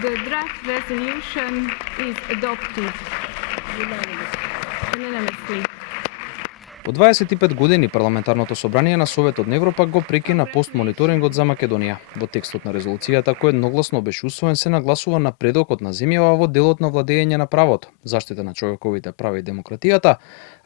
The draft resolution is adopted unanimously. Од 25 години парламентарното собрание на Советот на Европа го прекина постмониторингот за Македонија. Во текстот на резолуцијата кој едногласно беше усвоен се нагласува напредокот на земјава во делот на владење на правото, заштита на човековите права и демократијата,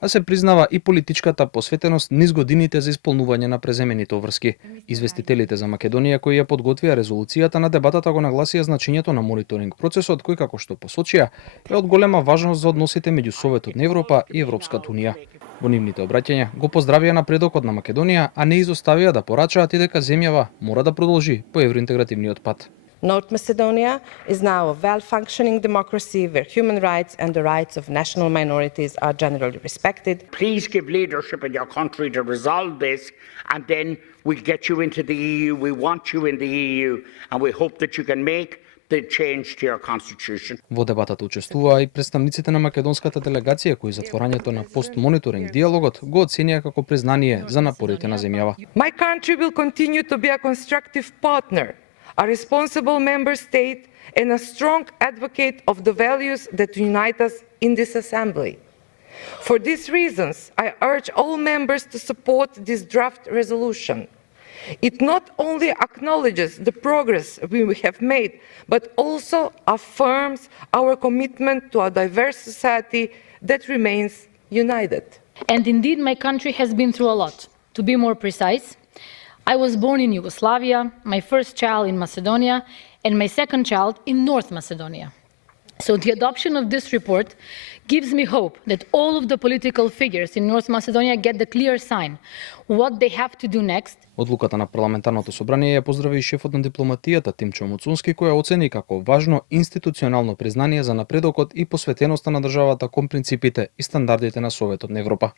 а се признава и политичката посветеност низ годините за исполнување на преземените обврски. Известителите за Македонија кои ја подготвија резолуцијата на дебатата го нагласија значењето на мониторинг процесот кој, како што посочија, е од голема важност за односите меѓу Советот на Европа и Европската унија. Во нивните обраќања го поздравија напредокот на Македонија, а не изоставија да порачаат и дека земјава мора да продолжи по евроинтегративниот пат. North Macedonia is now a well-functioning democracy where human rights and the rights of national minorities are generally respected. Please give leadership in your country to resolve this, and then we'll get you into the EU. We want you in the EU, and we hope that you can make the change to your constitution. Во дебатата учествуваа и представниците на македонската делегација кои затворањето на постмониторинг диалогот го оценија како признание за напорите на земјава. My country will continue to be a constructive partner, a responsible member state and a strong advocate of the values that unite us in this assembly. For these reasons, I urge all members to support this draft resolution. It not only acknowledges the progress we have made, but also affirms our commitment to a diverse society that remains united. And indeed, my country has been through a lot. To be more precise, I was born in Yugoslavia, my first child in Macedonia, and my second child in North Macedonia. So the adoption of this report gives me hope that all of the political figures in North Macedonia get the clear sign what they have to do next. Одлуката на парламентарното собрание ја поздрави и шефот на дипломатијата Тимчо Муцунски, кој ја оцени како важно институционално признание за напредокот и посветеноста на државата кон принципите и стандардите на Советот на Европа.